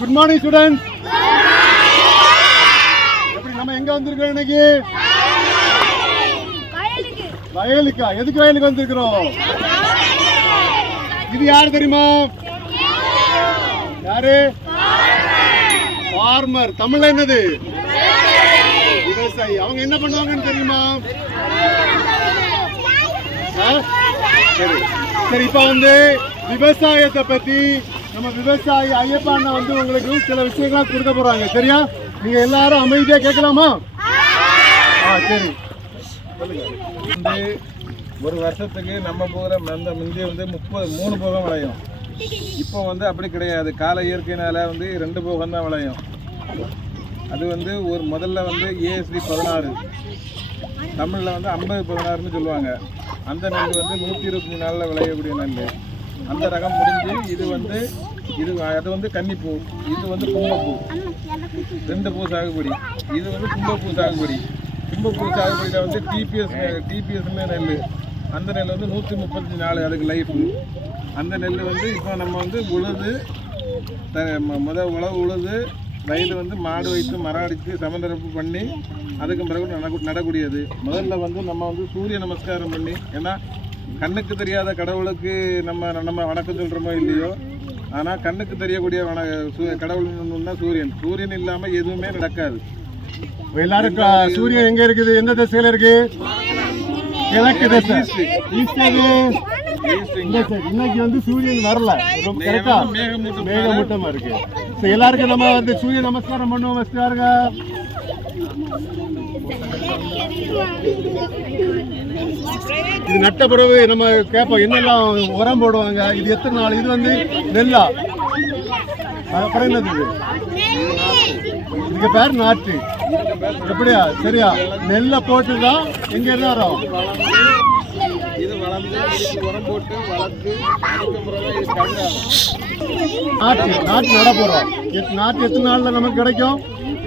Good morning students. எப்படி நம்ம எங்க வந்திருக்கோம் இன்னைக்கு? வயலுக்கா? எதுக்கு வயலுக்கு வந்திருக்கிறோம்? இது யாரு தெரியுமா? யாரு? ஃபார்மர். தமிழ்ல என்னது? விவசாயி. அவங்க என்ன பண்ணுவாங்கன்னு தெரியுமா? சரி சரி, இப்ப வந்து விவசாயத்தை பத்தி நம்ம விவசாயி ஐயப்பா அண்ணா வந்து உங்களுக்கு சில விஷயங்களா கொடுக்க போறாங்க. சரியா? நீங்க எல்லாரும் அமைதியா கேட்கலாமா? சரி. வந்து ஒரு வருஷத்துக்கு நம்ம போகிற அந்த முந்தைய வந்து 3 போகம் விளையும். இப்போ வந்து அப்படி கிடையாது. கால இயற்கையினால வந்து 2 போகம் தான் விளையும். அது வந்து ஒரு முதல்ல வந்து ஏஎஸ்டி 16, தமிழில் வந்து 50-16ன்னு சொல்லுவாங்க. அந்த நெல் வந்து 125 நாளில் விளையக்கூடிய நெல். அந்த ரகம் முடிஞ்சு இது அது வந்து கன்னிப்பூ, இது வந்து கும்பப்பூ. 2 பூ சாகுபடி. இது வந்து கும்பப்பூ சாகுபடி. கும்பப்பூ சாகுபடியில் வந்து டிபிஎஸ்மே நெல். அந்த நெல் வந்து 135 நாள் அதுக்கு லைஃபு. அந்த நெல் வந்து இப்போ நம்ம வந்து உழுது உழுது வயது வந்து மாடு வைத்து மரம் அடித்து சமந்தரப்பு பண்ணி அதுக்கு பிறகு நடக்கூடியது. முதல்ல வந்து நம்ம வந்து சூரிய நமஸ்காரம் பண்ணி, ஏன்னா கண்ணுக்கு தெரியாத கடவுளுக்கு நம்ம வணக்கம் சொல்கிறோமோ இல்லையோ, ஆனால் கண்ணுக்கு தெரியக்கூடிய கடவுள்னா சூரியன் இல்லாமல் எதுவுமே நடக்காது. எல்லாரும் சூரியன் எங்க இருக்குது? எந்த திசையில இருக்கு? கிழக்கு திசை. இன்னைக்கு வந்து சூரியன் வரல, மேகமூட்டமா இருக்கு. எல்லாருக்கும் நம்ம வந்து சூரிய நமஸ்காரம் பண்ணுவோம். வச்சுக்காருங்க. இது நட்ட பிறகு நம்ம கேட்போம் என்னெல்லாம் உரம் போடுவாங்க, இது எத்தனை நாள், இது வந்து நெல்லா, அப்புறம் என்னது இதுக்கு பேர் நாட்டு. எப்படியா? சரியா? நெல்லை போட்டுதான் எங்க இருந்து வரும்? நாட்டு நட போறோம். நாட்டு எத்தனை நாள்ல நமக்கு கிடைக்கும்?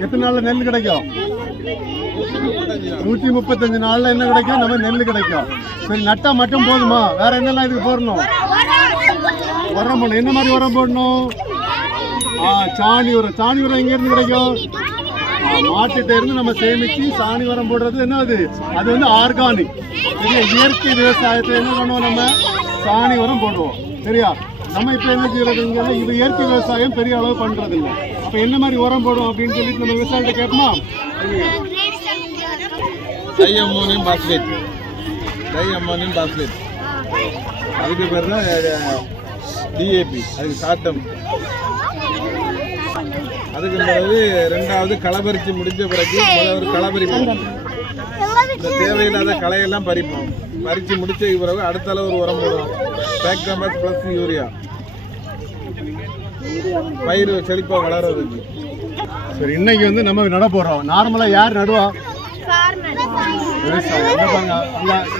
எத்தனை நாள்ல நெல் கிடைக்கும்? 135 நாள்ல என்ன கிடைக்கும்? நம்ம நெல் கிடைக்கும். சரி, நட்டா மட்டும் போதுமா? வேற என்னெல்லாம் இதுக்கு போடணும்? உரம் போடணும். என்ன மாதிரி உரம் போடணும்? சாணி உரம். சாணி உரம் எங்க இருந்து கிடைக்கும்? மாட்டுகிட்ட இருந்து நம்ம சேமிச்சு சாணி உரம் போடுறது என்ன அது வந்து ஆர்கானிக். சரியா? இயற்கை விவசாயத்தை என்ன பண்ணுவோம்? நம்ம சாணி உரம் போடுவோம். சரியா? நம்ம இப்ப என்ன செய்யறதுங்க? இது இயற்கை விவசாயம் பெரிய அளவு பண்றது இல்லை. அப்ப என்ன மாதிரி உரம் போடுவோம் அப்படின்னு சொல்லிட்டு நம்ம விவசாயிகிட்ட கேட்போமா? டைஅம்மோனியம் பாஸ்பேட். அதுக்கு பேர் தான் டிஏபி. அதுக்கு சாட்டம். அதுக்கு பிறகு 2வது களபறிச்சு முடிஞ்ச பிறகு ஒரு களபறிப்போம். இந்த தேவையில்லாத களையெல்லாம் பறிப்போம். பறித்து முடிச்ச பிறகு அடுத்த அளவு ஒரு உரம் போடுவோம். பேக்டாமஸ் ப்ளஸ் யூரியா. பயிர் செழிப்பாக வளர்றதுக்கு. சரி, இன்னைக்கு வந்து நம்ம நட போறோம். நார்மலா யார் நடுவா? விவசாயம்.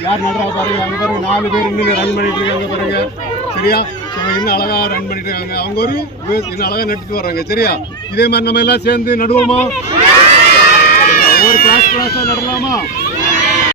யார் நடுறா பாருங்க. அங்க பாருங்க 4 பேர் இன்னும் ரன் பண்ணிட்டு இருக்காங்க பாருங்க. சரியா? இன்னும் அழகா ரன் பண்ணிட்டு இருக்காங்க. அவங்க இன்னும் அழகா நட்டுட்டு வர்றாங்க. சரியா? இதே மாதிரி நம்ம எல்லாம் சேர்ந்து நடுவோமா? ஒவ்வொரு கிளாஸா நடலாமா?